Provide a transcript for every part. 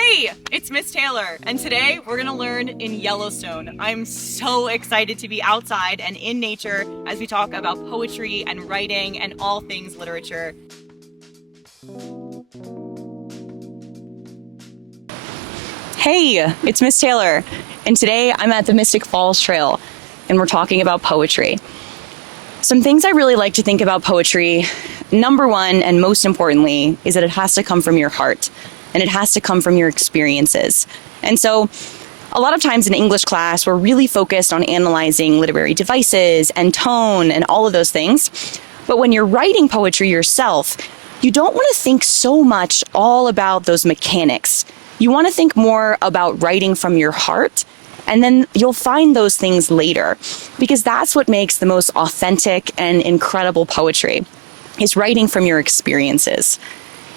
Hey, it's Miss Taylor, and today we're gonna learn in Yellowstone. I'm so excited to be outside and in nature as we talk about poetry and writing and all things literature. Hey, it's Miss Taylor, and today I'm at the Mystic Falls Trail, and we're talking about poetry. Some things I really like to think about poetry, number one, and most importantly, is that it has to come from your heart. And it has to come from your experiences. And so a lot of times in English class, we're really focused on analyzing literary devices and tone and all of those things. But when you're writing poetry yourself, you don't want to think so much all about those mechanics. You want to think more about writing from your heart, and then you'll find those things later, because that's what makes the most authentic and incredible poetry, is writing from your experiences.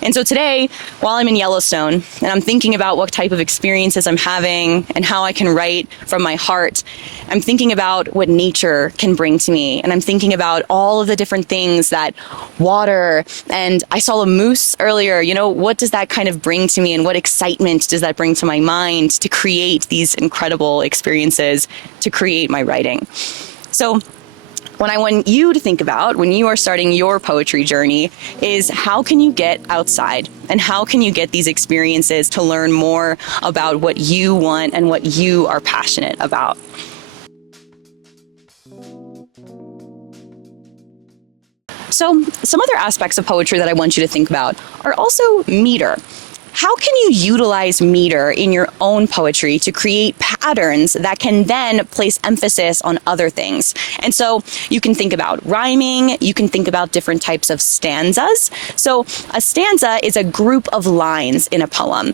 And so today, while I'm in Yellowstone and I'm thinking about what type of experiences I'm having and how I can write from my heart, I'm thinking about what nature can bring to me. And I'm thinking about all of the different things that water, and I saw a moose earlier, what does that kind of bring to me, and what excitement does that bring to my mind to create these incredible experiences, to create my writing. So what I want you to think about when you are starting your poetry journey is, how can you get outside and how can you get these experiences to learn more about what you want and what you are passionate about. So some other aspects of poetry that I want you to think about are also meter. How can you utilize meter in your own poetry to create patterns that can then place emphasis on other things? And so you can think about rhyming, you can think about different types of stanzas. So a stanza is a group of lines in a poem.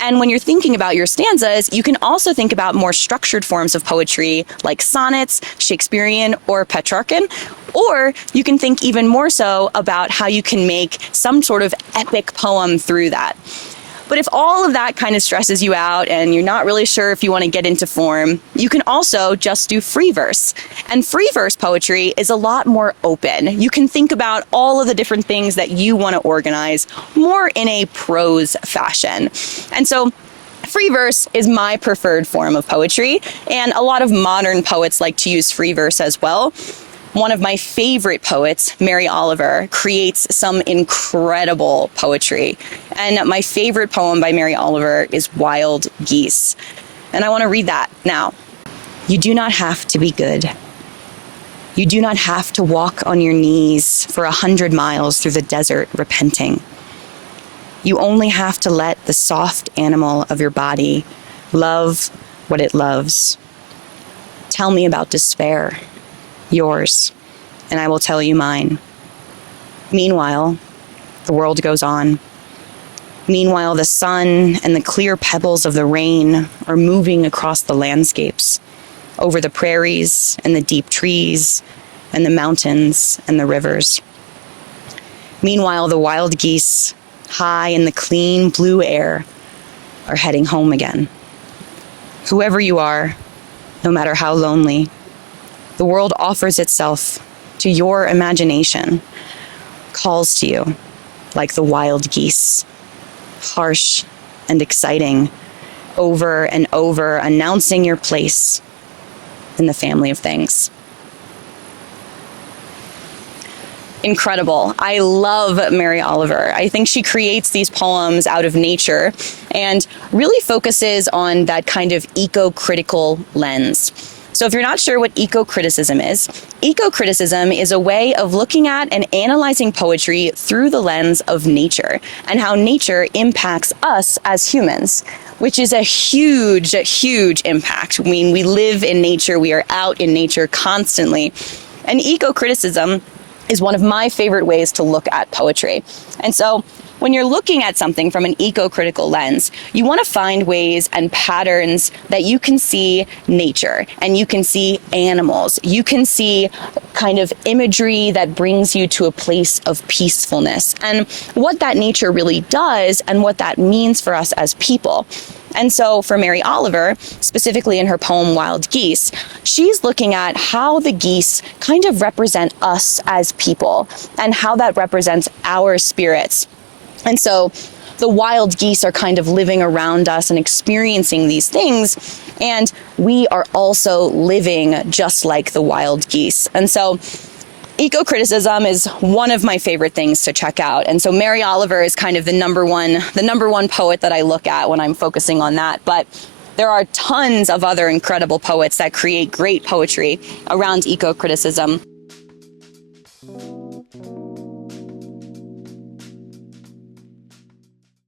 And when you're thinking about your stanzas, you can also think about more structured forms of poetry like sonnets, Shakespearean, or Petrarchan. Or you can think even more so about how you can make some sort of epic poem through that. But if all of that kind of stresses you out and you're not really sure if you want to get into form, you can also just do free verse. And free verse poetry is a lot more open. You can think about all of the different things that you want to organize more in a prose fashion. And so free verse is my preferred form of poetry, and a lot of modern poets like to use free verse as well. One of my favorite poets, Mary Oliver, creates some incredible poetry. And my favorite poem by Mary Oliver is Wild Geese. And I want to read that now. You do not have to be good. You do not have to walk on your knees for 100 miles through the desert repenting. You only have to let the soft animal of your body love what it loves. Tell me about despair. Yours, and I will tell you mine. Meanwhile, the world goes on. Meanwhile, the sun and the clear pebbles of the rain are moving across the landscapes, over the prairies and the deep trees and the mountains and the rivers. Meanwhile, the wild geese, high in the clean blue air, are heading home again. Whoever you are, no matter how lonely, the world offers itself to your imagination, calls to you like the wild geese, harsh and exciting, over and over, announcing your place in the family of things. Incredible. I love Mary Oliver. I think she creates these poems out of nature and really focuses on that kind of eco-critical lens. So if you're not sure what eco-criticism is a way of looking at and analyzing poetry through the lens of nature and how nature impacts us as humans, which is a huge, huge impact. I mean, we live in nature, we are out in nature constantly. And eco-criticism is one of my favorite ways to look at poetry. And so when you're looking at something from an eco-critical lens, you want to find ways and patterns that you can see nature and you can see animals. You can see kind of imagery that brings you to a place of peacefulness and what that nature really does and what that means for us as people. And so for Mary Oliver, specifically in her poem Wild Geese, she's looking at how the geese kind of represent us as people and how that represents our spirits. And so the wild geese are kind of living around us and experiencing these things. And we are also living just like the wild geese. And so ecocriticism is one of my favorite things to check out. And so Mary Oliver is kind of the number one poet that I look at when I'm focusing on that. But there are tons of other incredible poets that create great poetry around ecocriticism.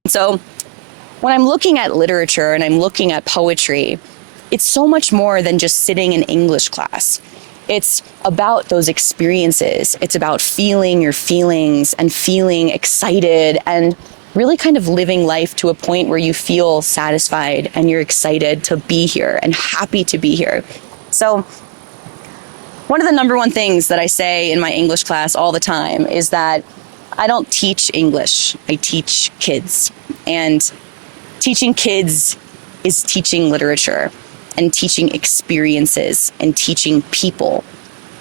So when I'm looking at literature and I'm looking at poetry, it's so much more than just sitting in English class. It's about those experiences. It's about feeling your feelings and feeling excited and really kind of living life to a point where you feel satisfied and you're excited to be here and happy to be here. So one of the number one things that I say in my English class all the time is that I don't teach English, I teach kids. And teaching kids is teaching literature and teaching experiences and teaching people.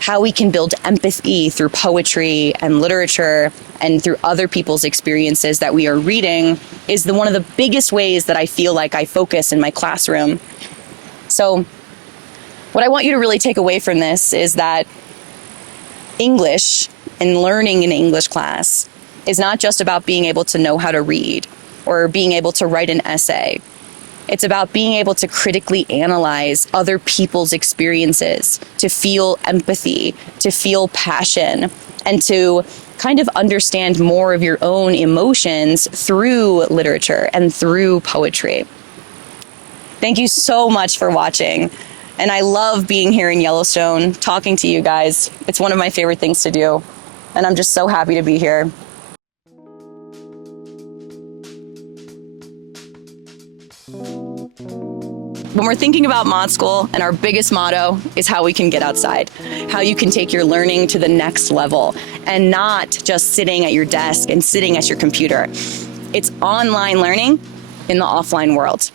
How we can build empathy through poetry and literature and through other people's experiences that we are reading is one of the biggest ways that I feel like I focus in my classroom. So what I want you to really take away from this is that English and learning in English class is not just about being able to know how to read or being able to write an essay. It's about being able to critically analyze other people's experiences, to feel empathy, to feel passion, and to kind of understand more of your own emotions through literature and through poetry. Thank you so much for watching. And I love being here in Yellowstone, talking to you guys. It's one of my favorite things to do. And I'm just so happy to be here. When we're thinking about mod school, and our biggest motto is how we can get outside, how you can take your learning to the next level and not just sitting at your desk and sitting at your computer. It's online learning in the offline world.